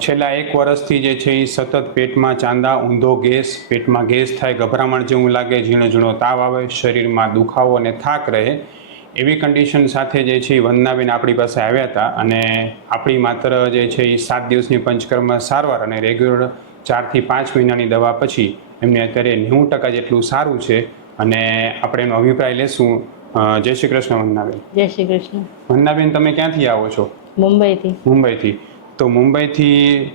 છેલ્લા એક વર્ષથી જે છે એ સતત પેટમાં ચાંદા ઊંધો ગેસ પેટમાં ગેસ થાય ગભરામણ જેવું લાગે ઝીણો ઝીણો તાવ આવે શરીરમાં દુખાવો અને થાક રહે એવી કન્ડિશન સાથે જે છે એ વંદનાબેન આપણી પાસે આવ્યા હતા અને આપણી માત્ર જે છે એ સાત દિવસની પંચકર્મ સારવાર અને રેગ્યુલર ચારથી પાંચ મહિનાની દવા પછી એમને અત્યારે નેવું ટકા જેટલું સારું છે અને આપણે એનો અભિપ્રાય લેશું. જય શ્રી કૃષ્ણ વંદનાબેન. જય શ્રી કૃષ્ણ. વંદનાબેન તમે ક્યાંથી આવો છો? મુંબઈથી. મુંબઈથી. તો મુંબઈથી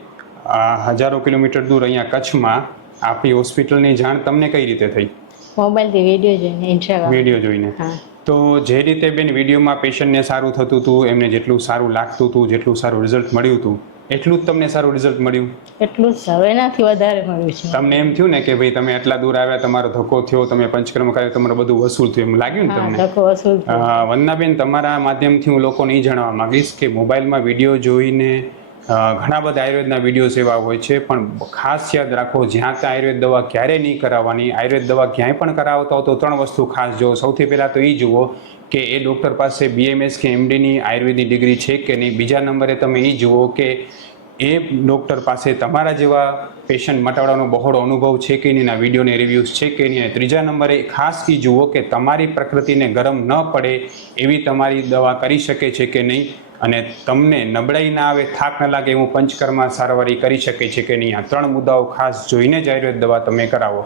હજારો કિલોમીટર દૂર અહીંયા કચ્છમાં આપણી હોસ્પિટલની જાણ તમને કઈ રીતે થઈ? મોબાઈલથી વીડિયો જોઈને ઇન્સ્ટાગ્રામ. વીડિયો જોઈને. તો જે રીતે બેન વિડીયોમાં પેશન્ટને સારું થતું હતું એમને જેટલું સારું લાગતું હતું જેટલું સારું રિઝલ્ટ મળ્યું હતું એટલું જ તમને સારું રિઝલ્ટ મળ્યું? એટલું જ એનાથી વધારે મળ્યું છે. તમને એમ થયું ને કે ભાઈ તમે એટલા દૂર આવ્યા તમારો ધક્કો થયો તમે પંચકર્મ કર્યો તમારું બધું વસૂલ થયું એમ લાગ્યું ને તમને? ધક્કો વસૂલ વંદનાબેન તમારા માધ્યમથી હું લોકોને એ જણાવવા માંગીશ કે મોબાઈલમાં વીડિયો જોઈને ઘણા બધા આયુર્વેદના વિડીયોઝ એવા હોય છે, પણ ખાસ યાદ રાખો, જ્યાં ત્યાં આયુર્વેદ દવા ક્યારેય નહીં કરાવવાની, આયુર્વેદ દવા ક્યાંય પણ કરાવતા હો તો ત્રણ વસ્તુ ખાસ જુઓ. સૌથી પહેલાં તો એ જુઓ કે એ ડૉક્ટર પાસે બીએમએસ કે એમડીની આયુર્વેદની ડિગ્રી છે કે નહીં? બીજા નંબરે તમે એ જુઓ કે એ ડૉક્ટર પાસે તમારા જેવા પેશન્ટ મટાડવાનો બહોળો અનુભવ છે કે નહીં? એના વિડીયોને રિવ્યૂઝ છે કે નહીં? ત્રીજા નંબરે, ખાસ એ જુઓ કે તમારી પ્રકૃતિને ગરમ ન પડે એવી તમારી દવા કરી શકે છે કે નહીં? અને તમને નબળાઈ ના આવે, થાક ન લાગે એવું પંચકર્મા સારવારી કરી શકે છે કે નહીં? આ ત્રણ મુદ્દાઓ ખાસ જોઈને જ આયુર્વેદ દવા તમે કરાવો.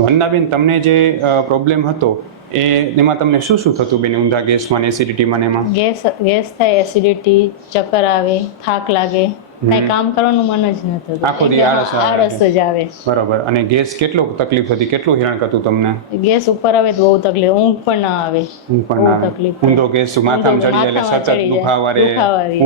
વંદાબેન તમને જે પ્રોબ્લેમ હતો, એ, એમાં તમને શું શું થતું બેન ઊંધા ગેસમાં એસિડિટીમાં એમાં? ગેસ ગેસ થાય એસિડિટી ચક્કર આવે, થાક લાગે. કઈ કામ કરવાનું મન જ ન થતું. આખો દી આળસ આળસ જ આવે. બરોબર. અને ગેસ કેટલો તકલીફ હતી? કેટલું હેરાન કરતું તમને? ગેસ ઉપર આવે તો બહુ તકલીફ. ઊંઘ પણ ના આવે. ઊંઘ પણ ના આવે. ઊંધો ગેસ માથામાં ચડી જાય એટલે સતત દુખાવા રે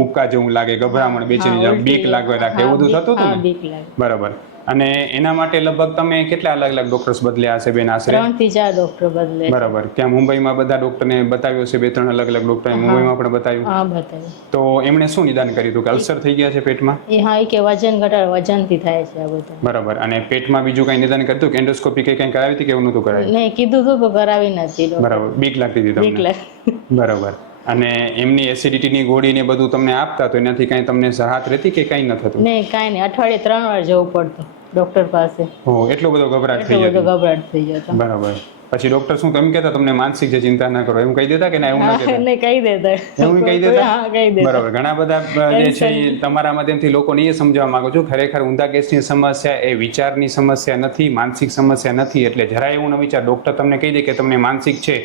ઉપકા જેવું લાગે ગભરામણ બેચેની બીક લાગવા રાખે. એવું બધું થતું હતું બરાબર. અને એના માટે લગભગ તમે કેટલા અલગ અલગ ડોક્ટર્સ બદલ્યા હશે બેન આશરે? ત્રણથી ચાર ડોક્ટર બદલે. બરાબર. ત્યાં મુંબઈમાં બધા ડોક્ટરને બતાવ્યો છે બે ત્રણ અલગ અલગ ડોક્ટરે મુંબઈમાં પણ બતાવ્યું. હા બતાવ્યું. તો એમણે શું નિદાન કર્યું હતું? કે અલ્સર થઈ ગયા છે પેટમાં? એ હા એ કે વજન ઘટાડ વજનથી થાય છે આ બધું. બરાબર. અને પેટમાં બીજું કઈ નિદાન કરતું કે એન્ડોસ્કોપી કે કઈ કરાવી હતી કે એવું નહોતું કરાવ્યું? નહીં કીધું તો કરાવી નથી બરાબર. બીક લાગતી હતી બીક તમને બરાબર. અને એમની એસિડિટીની ગોળી ને બધું તમને આપતા તો એનાથી કાંઈ તમને રાહત રહેતી કે કાંઈ ન થતું? નહીં કાંઈ નહીં. અઠવાડિયે ત્રણ વાર જવું પડતું ડોક્ટર પાસે. હો એટલો બધો ગભરાટ થઈ જતો. ગભરાટ થઈ જતો. બરાબર. પછી ડોક્ટર શું તમે કહેતા? તમને માનસિક જે ચિંતા ના કરો. એમ કહી દેતા કે ના એવું ના કહેતા? નહીં કહી દેતા. એવું કહી દેતા? હા કહી દેતા. બરાબર. ઘણા બધા જે છે તમારા માધ્યમથી લોકોને એ સમજાવવા માંગુ છું. ખરેખર ઊંધા ગેસની સમસ્યા એ વિચારની સમસ્યા નથી માનસિક સમસ્યા નથી. એટલે જરાય એવું ન વિચાર. ડોક્ટર તમને કહી દે કે તમને માનસિક છે.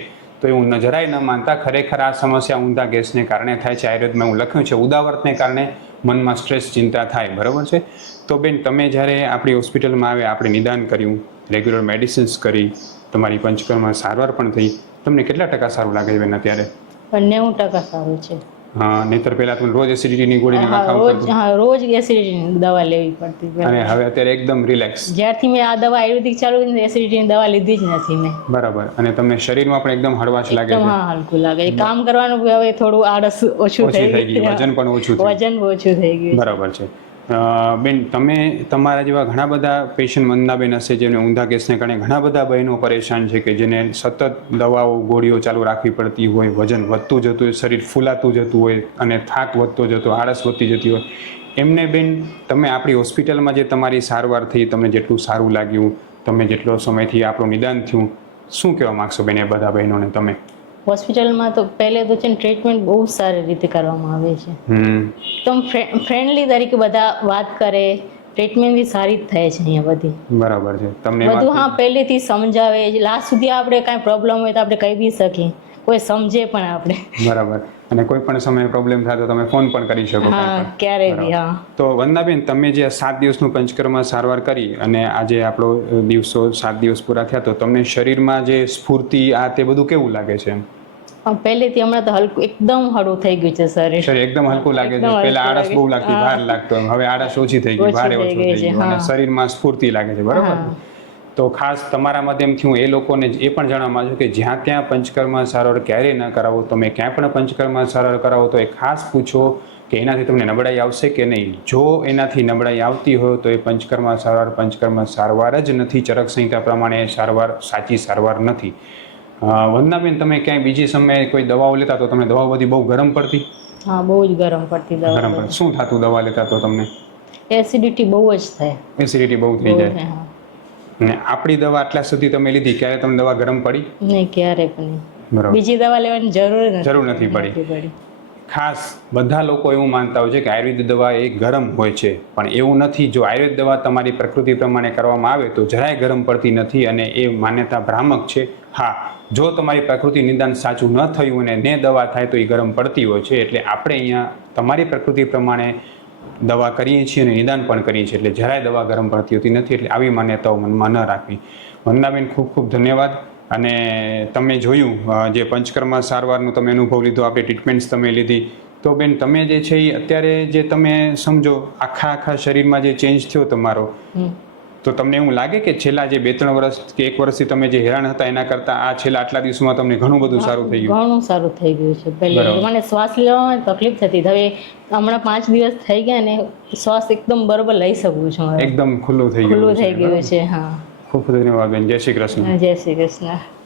તો એ હું જરાય ન માનતા. ખરેખર આ સમસ્યા ઊંધા ગેસને કારણે થાય છે. આયુર્વેદમાં હું લખ્યું છે, ઉદાવર્તને કારણે મનમાં સ્ટ્રેસ ચિંતા થાય. બરાબર છે? તો બેન, તમે જ્યારે આપણી હોસ્પિટલમાં આવે આપણે નિદાન કર્યું, રેગ્યુલર મેડિસિન્સ કરી, તમારી પંચકર્મમાં સારવાર પણ થઈ, તમને કેટલા ટકા સારું લાગે છે બેન અત્યારે? નેવું ટકા સારું છે. હા નહીતર પહેલા તમે રોજ એસિડિટીની ગોળીને હા રોજ હા રોજ એસિડિટીની દવા લેવી પડતી. અને હવે અત્યારે એકદમ રિલેક્સ જ્યારથી મેં આ દવા આયુર્વેદિક ચાલુ કરી એસિડિટીની દવા લીધી જ નથી મેં. બરાબર. અને તમને શરીરમાં પણ એકદમ હળવાશ લાગે છે. હા હલકું લાગે છે. કામ કરવાનું બી હવે થોડું આળસ ઓછું ઓછી થઈ થઈ ગયું. વજન પણ ઓછું થયું વજન બી ઓછું થઈ ગયું બરાબર છે. બેન, તમે તમારા જેવા ઘણા બધા પેશન્ટ મંદાબેન હશે જેને ઊંધા કેસને કારણે ઘણા બધા બહેનો પરેશાન છે કે જેને સતત દવાઓ, ગોળીઓ ચાલુ રાખવી પડતી હોય, વજન વધતું જતું હોય, શરીર ફૂલાતું જતું હોય અને થાક વધતો જતો, આળસ વધતી જતી હોય. એમને બેન, તમે આપણી હોસ્પિટલમાં જે તમારી સારવાર થઈ, તમને જેટલું સારું લાગ્યું, તમે જેટલો સમયથી આપણું નિદાન થયું, શું કહેવા માગશો બેન એ બધા બહેનોને તમે? હોસ્પિટલમાં તો પહેલે તો છે ને ટ્રીટમેન્ટ બહુ સારી રીતે કરવામાં આવે છે. હમ. એકદમ ફ્રેન્ડલી તરીકે બધા વાત કરે ટ્રીટમેન્ટ બી સારી જ થાય છે અહીંયા બધી. બરાબર છે. તમને બધું હા પહેલેથી સમજાવે લાસ્ટ સુધી આપણે કાંઈ પ્રોબ્લેમ હોય તો આપણે કહી બી શકીએ. કોઈ સમજે પણ આપણે. બરાબર. અને કોઈ પણ સમયે પ્રોબ્લેમ થાય તો તમે ફોન પણ કરી શકો હા ક્યારે બી હા. તો વંદાબેન તમે જે સાત દિવસનું પંચકર્મ સારવાર કરી અને આજે આપણો દિવસો સાત દિવસ પૂરા થયા તો તમને શરીરમાં જે સ્ફૂર્તિ આ તે બધું કેવું લાગે છે એમ? પહેલેથી હમણાં તો હલકું એકદમ હળવું થઈ ગયું છે શરીર શરીર એકદમ હલકું લાગે છે. પહેલા આળસ બહુ લાગતી ભાર લાગતો હવે આળસ ઓછી થઈ ગઈ ભારે ઓછું થઈ ગયું અને શરીરમાં સ્ફૂર્તિ લાગે છે બરાબર? તો ખાસ તમારા માધ્યમથી હું એ લોકોને એ પણ જાણવા માંગુ કે જ્યાં ત્યાં પંચકર્મ સારવાર ક્યારેય ન કરાવો તમે ક્યાં પણ પંચકર્મ સારવાર કરાવો તો એ ખાસ પૂછો કે એનાથી તમને નબળાઈ આવશે કે નહીં. જો એનાથી નબળાઈ આવતી હોય તો એ પંચકર્મ સારવાર પંચકર્મ સારવાર જ નથી. ચરક સંહિતા પ્રમાણે સારવાર સાચી સારવાર નથી. વંદનાબેન તમે ક્યાંય બીજી સમયે કોઈ દવાઓ લેતા તો તમને દવાઓ બધી બહુ ગરમ પડતી? હા બહુ જ ગરમ પડતી દવા ગરમ પડતી. શું થતું દવા લેતા તો તમને? એસિડિટી બહુ જ થાય. એસિડિટી બહુ થઈ જાય. ને આપણી દવા આટલા સુધી તમે લીધી ક્યારે તમને દવા ગરમ પડી? નહીં ક્યારે પણ બીજી દવા લેવાની જરૂર જરૂર નથી પડી. ખાસ બધા લોકો એવું માનતા હોય છે કે આયુર્વેદ દવા એ ગરમ હોય છે. પણ એવું નથી, જો આયુર્વેદ દવા તમારી પ્રકૃતિ પ્રમાણે કરવામાં આવે તો જરાય ગરમ પડતી નથી અને એ માન્યતા ભ્રામક છે. હા, જો તમારી પ્રકૃતિ નિદાન સાચું ન થયું અને ને દવા થાય તો એ ગરમ પડતી હોય છે, એટલે આપણે અહીંયા તમારી પ્રકૃતિ પ્રમાણે દવા કરીએ છીએ અને નિદાન પણ કરીએ છીએ, એટલે જરાય દવા ગરમ પડતી હોતી નથી, એટલે આવી માન્યતાઓ મનમાં ન રાખવી. વંદનાબેન, ખૂબ ખૂબ ધન્યવાદ. અને તમે જોયું જે પંચકર્મા સારવારનો તમે અનુભવ લીધો આપણે ટ્રીટમેન્ટ્સ તમે લીધી તો બેન તમે જે છે એ અત્યારે જે તમે સમજો આખા આખા શરીરમાં જે ચેન્જ થયો તમારો તો તમને એવું લાગે કે છેલ્લા જે બે ત્રણ વર્ષ કે એક વર્ષથી તમે જે હેરાન હતા એના કરતાં આ છેલ્લા આટલા દિવસમાં તમને ઘણું બધું સારું થઈ ગયું? ઘણું સારું થઈ ગયું છે. પહેલે. મને શ્વાસ લેવામાં તકલીફ થતી હવે હમણાં પાંચ દિવસ થઈ ગયા ને શ્વાસ એકદમ બરોબર લઈ શકું છું એકદમ ખુલ્લું થઈ ખુલ્લું ગયું થઈ ગયું છે હા. ખૂબ ખૂબ ધન્યવાદ બેન. જય શ્રી કૃષ્ણ. જય શ્રી કૃષ્ણ.